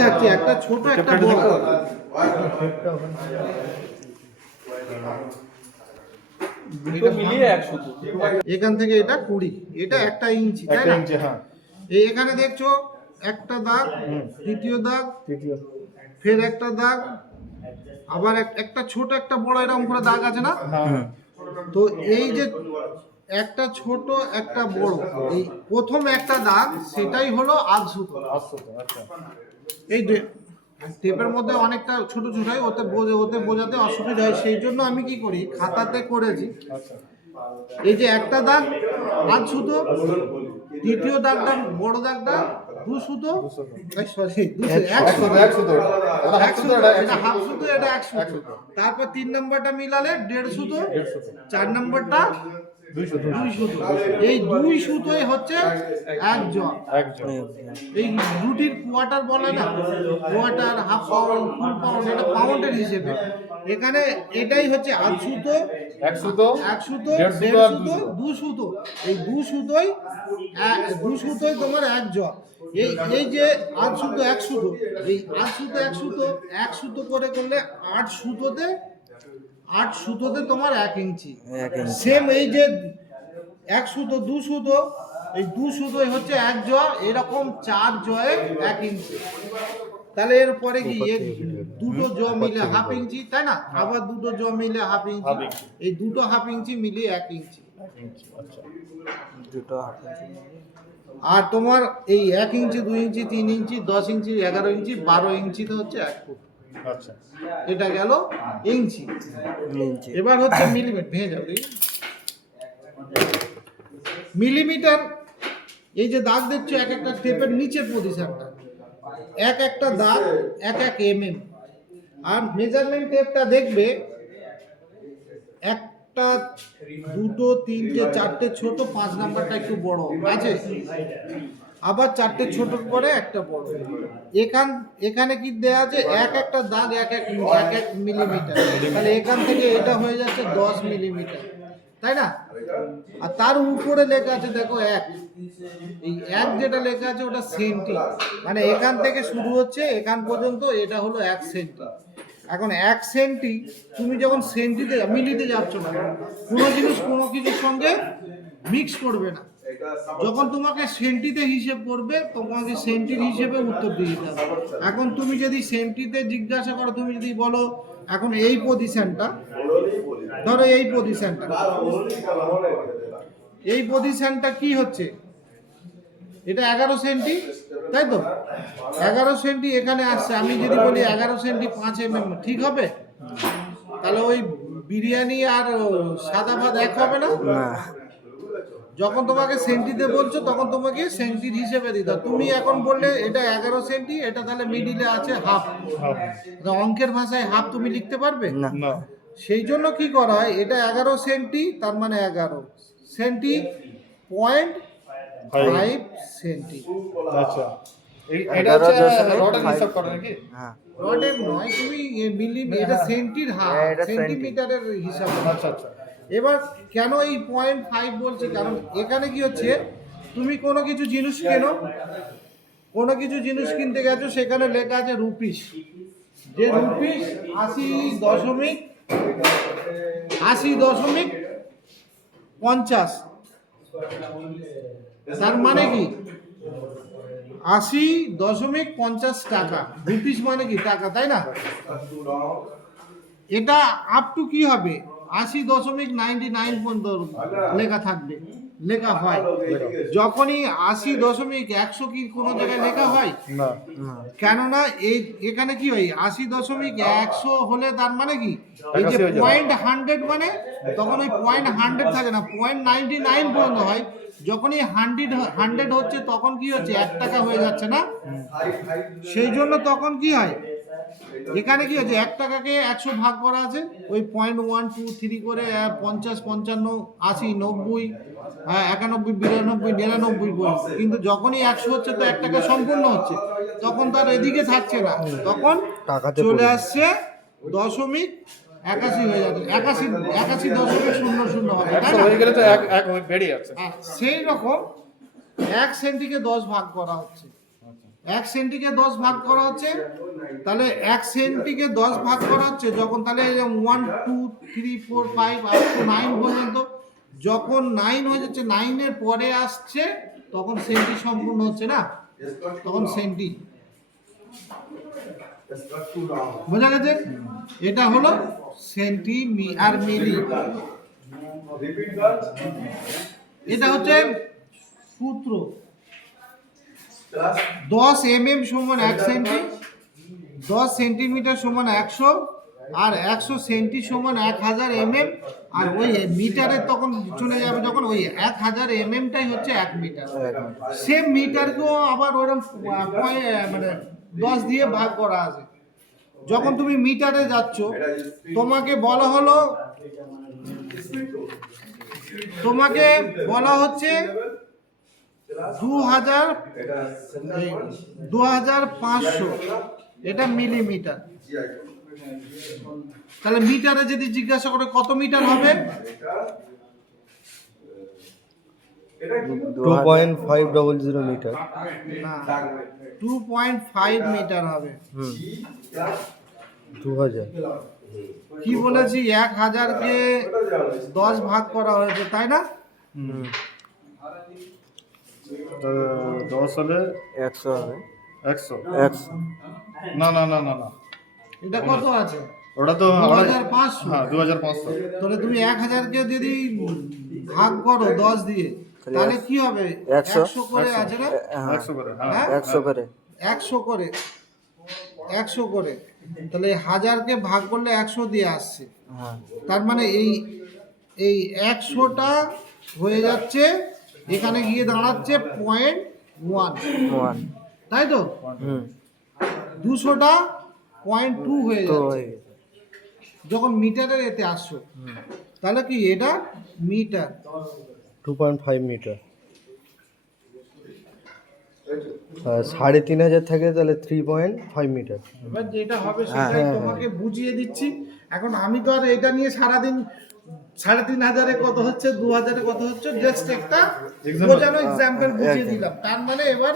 থাকছে, একটা ছোট একটা বড়। এখান থেকে এটা 20, এটা 1 ইঞ্চি, তাই না? এই এখানে দেখছো একটা দাগ, দ্বিতীয় দাগ, ফের একটা দাগ, আবার একটা ছোট একটা বড় এরকম করে দাগ আছে না? তো এই যে একটা ছোট একটা বড়, এই প্রথম একটা দাগ সেটাই হলো আধ সুতো। এই টেপের মধ্যে অনেকটা ছোট ছোট হয়, ওতে বোঝাতে অসুবিধা হয়, সেই জন্য আমি কি করি খাতাতে করেছি। এই যে একটা দাগ আধ সুতো, দ্বিতীয় দাগটা বড় দাগটা 2 সুতো, সরি 1 সুতো, এটা হাফ সুতো, এটা 1 সুতো। তারপর 3 নম্বরটা মিলালে 1.5 সুতো, 4 নম্বরটা 2 সুতো। এই 2 সুতোই হচ্ছে এক জোড়। এই রুটির কোয়ার্টার বলে না, কোয়ার্টার, হাফ পাউন্ড, ফুল পাউন্ড, এটা পাউন্ডের হিসেবে। এখানে এটাই হচ্ছে আধ সুতো, 1 সুতো, 1.5 সুতো, 2 সুতো। এই 2 সুতোই তোমার এক জোড়। এই যে আধ সুতো 1 সুতো, এই আধ সুতো 1 সুতো 1 সুতো করে করলে 8 সুতোতে তোমার 1 ইঞ্চি। সেম এই যে 1 সুতো 2 সুতো, এই 2 সুতোই হচ্ছে এক জোড়, এরকম 4 জোড়ে 1 ইঞ্চি। তাহলে এরপরে কি দুটো জোড় মিলে হাফ ইঞ্চি, তাই না? আবার দুটো জোড় মিলে হাফ ইঞ্চি, এই দুটো হাফ ইঞ্চি মিলিয়ে 1 ইঞ্চি। আর তোমার এই 1 ইঞ্চি, 2 ইঞ্চি, 3 ইঞ্চি, 10 ইঞ্চি, 11 ইঞ্চি, 12 ইঞ্চিতে হচ্ছে 1 ফুট। আচ্ছা, এটা গেল ইঞ্চি। এবার হচ্ছে মিলিমিটার, ভেঙে যাবে মিলিমিটার। এই যে দাগ দেখছো এক একটা টেপের নিচের পজিশনটা, এক একটা দাগ 1 mm। আর মেজারমেন্ট টেপটা দেখবে একটা, দুটো, তিনটে, চারটে ছোট, 5 নাম্বারটা একটু বড় আছে, আবার 4টে ছোটর পরে একটা বড়। এখানে কি দেয়া আছে এক একটা দাগ 1 মিলিমিটার। তাহলে এখান থেকে এটা হয়ে যাচ্ছে 10 মিলিমিটার, তাই না? আর তার উপরে লেখা আছে দেখো 1, এই 1 যেটা লেখা আছে ওটা সেন্টি, মানে এখান থেকে শুরু হচ্ছে এখান পর্যন্ত, এটা হলো 1 সেন্টি। এখন 1 সেন্টি তুমি যখন সেন্টিতে মিলিতে যাচ্ছ না, কোনো জিনিস কোনো কিছুর সঙ্গে মিক্স করবে না। যখন তোমাকে সেন্টিতে হিসেব করবে, তোমাকে সেন্টির হিসেবে উত্তর দিয়ে দিতে হবে। এখন তুমি যদি সেন্টিতে জিজ্ঞাসা করো, তুমি যদি বলো এখন এই পজিশনটা, ধরো এই পজিশনটা কি হচ্ছে, এটা 11 সেন্টি, তাই তো? 11 সেন্টি এখানে আসছে। আমি যদি বলি 11 সেন্টি 5 mm, ঠিক হবে? তাহলে ওই বিরিয়ানি আর সাদা ভাত এক হবে না? যখন তোমাকে সেন্টিতে বলছো তখন তোমাকে সেন্টির হিসেবে দিতে হবে। তুমি এখন বললে এটা 11 সেন্টি, এটা তাহলে মিডিলে আছে হাফ। অঙ্কের ভাষায় হাফ তুমি লিখতে পারবে না। সেই জন্য কি করা হয়, এটা 11 সেন্টি, তার মানে 11 সেন্টি 0.5 সেন্টি। আচ্ছা, এটা হচ্ছে রডের হিসাব করে নাকি? হ্যাঁ, রডের নয়, তুমি মিলিমিটার, এটা সেন্টির হাফ, সেন্টিমিটারের হিসাব। আচ্ছা আচ্ছা। এবার কেন এই 0.5 বলছি, কারণ এখানে কি হচ্ছে, তুমি কোনো কিছু জিনিস কেনো, কোনো কিছু জিনিস কিনতে গেছো, সেখানে লেখা আছে রুপিস, যে রুপিস 80.50, তার মানে কি 80.50 টাকা। রুপিস মানে কি টাকা, তাই না? এটা আপ টু কি হবে 80.99 পর্যন্ত লেখা থাকবে, লেখা হয়। যখনই 80.100 কি কোনো জায়গায় লেখা হয় না, কেননা এখানে কি হয় 80.100 হলে তার মানে কি, এই যে 0.100 মানে তখন ওই 0.100 থাকে না, 0.99 পর্যন্ত হয়। যখনই 100 হচ্ছে তখন কি হচ্ছে 1 টাকা হয়ে যাচ্ছে না, সেই জন্য তখন কি হয়, এখানে কি হচ্ছে 1 টাকাকে 100 ভাগ করা আছে, ওই 0.123 করে 50, 55, 80, 90, 91, 92, 99, কিন্তু যখনই 100 হচ্ছে তো 1 টাকা সম্পূর্ণ হচ্ছে, তখন তার এদিকে থাকছে না, তখন চলে আসছে 81 হয়ে যাচ্ছে, 81.00 হবে, তাই না? হয়ে গেলে তো এক বেড়ে যাচ্ছে। সেই রকম 1 সেন্টিকে 10 ভাগ করা হচ্ছে, 1 সেন্টিকে 10 ভাগ করা হচ্ছে, তাহলে 1 সেন্টিকে 10 ভাগ করা হচ্ছে যখন, তাহলে 1 2 3 4 5 আপ টু 9 পর্যন্ত, যখন 9 হয়ে যাচ্ছে, 9 এর পরে আসছে তখন সেন্টি সম্পূর্ণ হচ্ছে না, তখন সেন্টি। বোঝা গেছে? এটা হলো সেন্টি আর মিলি। এটা হচ্ছে সূত্র। 10 mm সমান 1 সেন্টি, 10 সেন্টিমিটার সমান 100, আর 100 সেন্টি সমান 1000 mm, আর ওই মিটারে তখন চলে যাবে যখন ওই 1000 mm টাই হচ্ছে 1 মিটার। সেম মিটারকেও আবার ওরকম মানে 10 দিয়ে ভাগ করা আছে। যখন তুমি মিটারে যাচ্ছ, তোমাকে বলা হলো, তোমাকে বলা হচ্ছে 2500, এটা মিলিমিটার। তাহলে মিটারে যদি জিজ্ঞাসা করে কত মিটার হবে, 2.500 মিটার, না 2.5 মিটার হবে। 2000। কি বলেছি, 1000কে 10 ভাগ করা হয়েছে, তাই না? 10 হলে 100 হবে। 100। 100 না না না না না, এটা কত আছে? ওটা তো 2500। হ্যাঁ 2500। তাহলে তুমি 1000কে যদি ভাগ করো 10 দিয়ে, তাহলে কি হবে? 100 করে আছে না? 100 করে, হ্যাঁ হ্যাঁ 100 করে। 100 করে, 100 করে। তাহলে 1000কে ভাগ করলে 100 দিয়ে আসছে। হ্যাঁ, তার মানে এই 100টা হয়ে যাচ্ছে, এখানে গিয়ে দাঁড়াচ্ছে 0.1, 1। তাই তো? 200টা 0.2 হয়ে তো যাচ্ছে যখন মিটারের এতে আসছো। তাহলে কি এটা মিটার? 2.5 মিটার। আর 3500 থাকে তাহলে 3.5 মিটার। এবার যেটা হবে সেটাই তোমাকে বুঝিয়ে দিচ্ছি। এখন আমি তো আর এটা নিয়ে সারাদিন 3500 কত হচ্ছে, 2000 কত হচ্ছে, জাস্ট একটা বোঝানো এক্সাম্পল বুঝিয়ে দিলাম। তার মানে এবার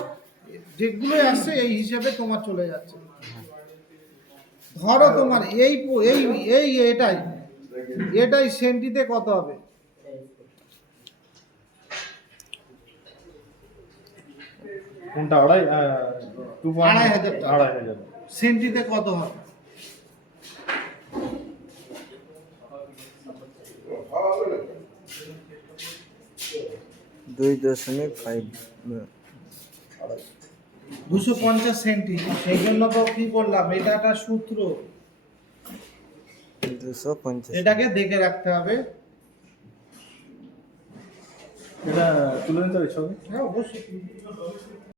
যেগুলো আসছে এই হিসাবে তোমার চলে যাচ্ছে। ধরো তোমার এটাই সেন্টিতে কত হবে? কোনটা 2.500 সেন্টিতে কত হবে? দুই 2.5 250 সেন্টি। সেই জন্য তো কি করলাম, এটা একটা সূত্র, 250। এটাকে দেখে রাখতে হবে। এটা তুলে নিতে হবে ছবি। হ্যাঁ অবশ্যই।